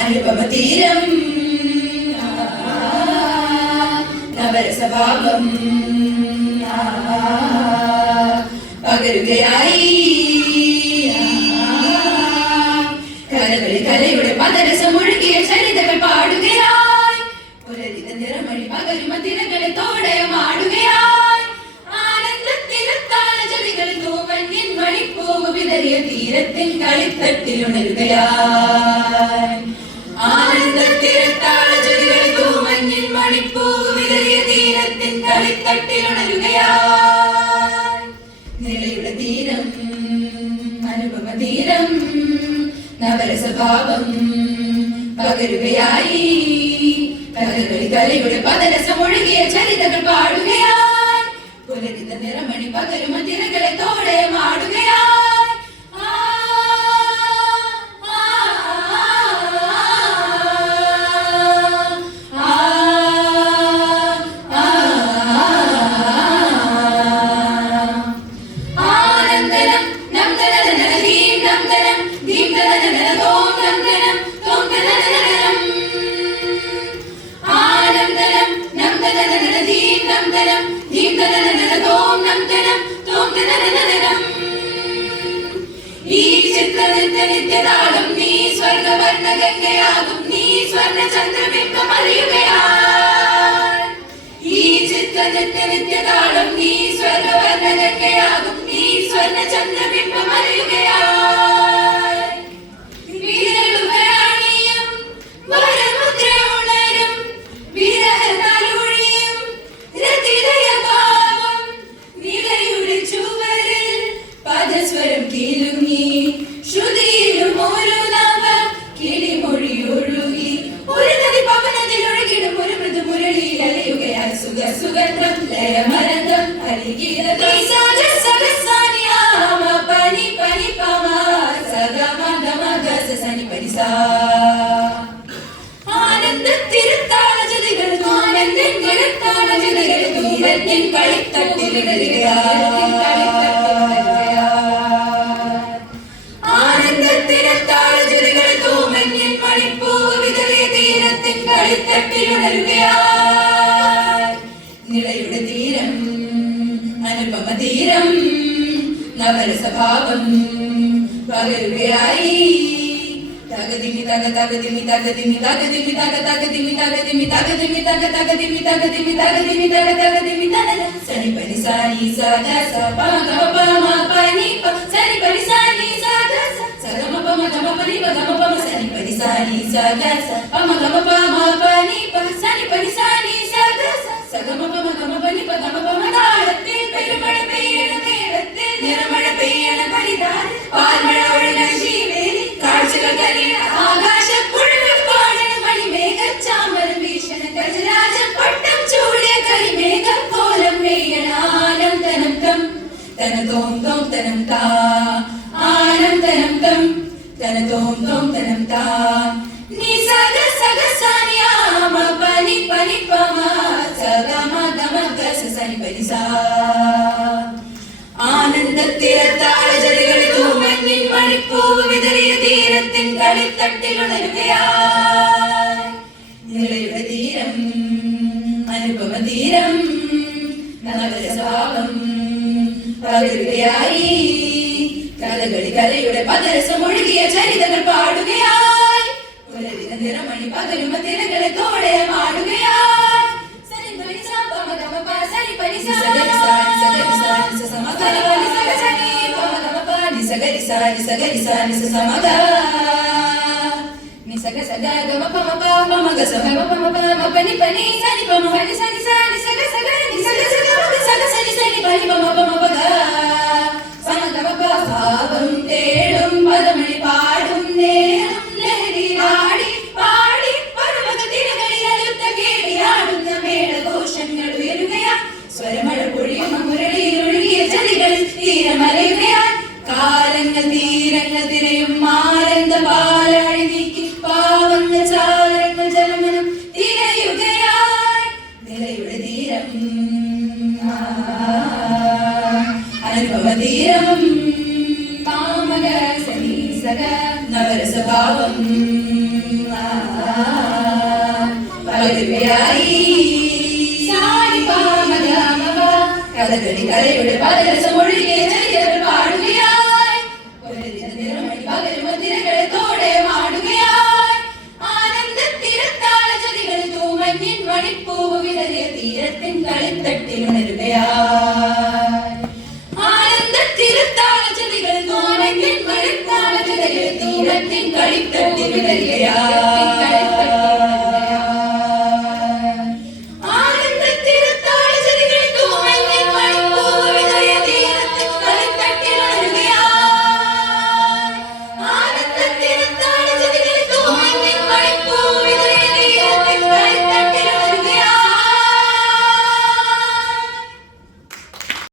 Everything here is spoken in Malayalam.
അനുപമതീരം നവരസഭാവം പകരുകയായി കലയുടെ പദരസമൊഴുകിയ ചരിതകൾ പാടുകയായി പുലരിത നിറമണി പകരുമ തിരകളെ തോടയമാടുകയായി ആനന്ദത്തിരത്താലജലികളിൽ തൂമഞ്ഞിൻ മണിപ്പൂവ് വിതറിയ തീരത്തിൻ കളിത്തട്ടിലുണരുകയായി ആനന്ദത്തിരത്താലജലികളിൽ തൂമഞ്ഞിൻ മണിപ്പൂവ് വിതറിയ തീരത്തിൻ കളിത്തട്ടിലുണരുകയായി നിലയുടെ തീരം അനുപമതീരം നവരസഭാവം പകരുകയായി കലയുടെ പദരസമൊഴുകിയ ചരിതകൾ പാടുകയായി പുലരിത നിറമണി പകരുമ തിരകളെ തോടയമാടുകയായി ഈ ചിത്രനിത്യതാളം നീ സ്വർഗവർണ്ണ ഗംഗയാകും നീ സ്വർണ്ണ ചന്ദ്രബിംബം അറിയുകയായി ഈ ചിത്രനിത്യതാളം നീ സ്വർഗവർണ്ണ ഗംഗയാകും നീ സ്വർണ്ണ ചന്ദ്രബിംബം അറിയുകയായി വീരലുകയാണിയും വരമുദ്രയുണരും വിരഹതലൊഴിയും രതിദയഭാവം നിലയുടെ ചുവരിൽ പദസ്വരം കീലുങ്ങി ശ്രുതിയിലും ഒരു നവ കിളിമൊഴിയൊഴുകി ഒരു നദി പവനത്തിലൊഴുകിടും ഒരു മൃദു മുരളിയിൽ അലയുകയായി സുഗന്ധം ലയമരന്തം പനി പനി പമ സഗമ ഗമ ഗസ സനി പരിസ ആനന്ദത്തിരുത്താളജതികൾ ആനന്ദൻ നിരത്താളജതികൾ ദൂരത്തിൻ കളിത്തട്ടിലിടരുകയായി ആനന്ദത്തിരത്താളജതികൾ തൂമഞ്ഞിൻ മണിപ്പൂവ് വിതറിയ തീരത്തിൻ കളിത്തട്ടിലുണരുകയായി നിളയുടെ തീരം അനുപമതീരം നവരസഭാവം പകരുകയായി തകതിമി തക തകതിമി തകതിമി തകതിമി തക തകതിമി തകതിമി തകതിമി തക തകതിമി തകതിമി തകതിമി തക തകതിമി തക സനി പനി സാനി സഗ സ പ ഗ പ മ പനി പ സനി പനി സാനി സഗ സ സഗ മ പ മ ഗ മ പനി പ ഗ മ പ മ സനി പനി സാനി സഗ സ പ മ ഗ മ പ മ പനി പ സനി പനി സാനി സഗ സ സഗ മ പ മ ഗ മ പനി പ ഗ മ പ മ താളത്തിൽ പെരുമഴ പെയ്യണ നേരത്തിൽ നിറമഴ പെയ്യണ പരിതാര പാൽമഴ ഒഴുകണ ശീവേലി കാഴ്ചകൾ കരിയണ ആകാശപ്പുഴകൾ പാടണ മണിമേഘച്ചാമരം വീശണ ഗജരാജ പട്ടം ചൂടിയ കരിമേഘം കോലം മെയ്യണ ആനം തനം തം തന തോം തോം തനം താ ആനം തനം തം തന തോം തോം തനം താ നീ സഗ സഗ സാനിയാ മ പനി പനി പമ സഗ മ ഗ മ ഗ സ സനി പനി സാ ആനന്ദത്തിരത്താളജലികളിൽ തൂമഞ്ഞിൻ മണിപ്പൂവ് വിതറിയ തീരത്തിൻ കളിത്തട്ടിലുണരുകയായി നിളയുടെ തീരം അനുപമതീരം നവരസഭാവം പകരുകയായി കലയുടെ പദരസമൊഴുകിയ ചരിതകൾ പാടുകയായി പുലരിത നിറമണി പകരുമ തിരകളെ തോടയമാടുകയായി സനി പനി സ പ മ ഗ മ പ സനി പനി സ നിസഗ നിസ നിസ സമഗ നിസഗ സഗ ഗമ പമ പമ ഗ സമ പമ പമ പനി പനി സനി പമ ഹനി സനി സനി സഗ സഗ നിസഗ സഗ മഗ സഗ സനി സനി പനി പമ പമ പഗ സമഗമ പാപം തേടും പദമണി പാടും നേരം ലഹരി ആടി പാടി പർവ്വത തിരകളിൽ അലുത്ത കേടിയാടുന്ന മേളഘോഷങ്ങൾ ഉയരുകയാ സ്വരമഴ പൊഴിയുന്ന മുരളിയിൽ ഒഴുകിയ ചതികളിൽ തീരമലയുകയാൽ കാലങ്ങൾ തീരങ്ങൾ തിരയും മാരന്ത പാലാഴി നീക്കി പാവങ്ങൾ ചാരങ്ങൾ ജലമനം തിരയുകയായി നിലയുടെ തീരം അനുഭവ തീരം പാമക സനീസക നവരസഭാവം പകരുകയായി കഥകളി കലയുടെ പദരസമൊഴുകിയ ചരിതകൾ പാടുകയായി പകരുമതിരകളത്തോടെ മാടുകയായി ആനന്ദത്തിരത്താള ചതികൾ തൂമഞ്ഞിൻ മണിപ്പൂവ് വിതറിയ തീരത്തിൻ കളിത്തട്ടിൽ ഉണരുകയായി ആനന്ദത്തിരത്താള ചതികൾ തൂമഞ്ഞിൻ മണിപ്പൂവ് വിതറിയ തീരത്തിൻ കളിത്തട്ടിൽ ഉണരുകയായി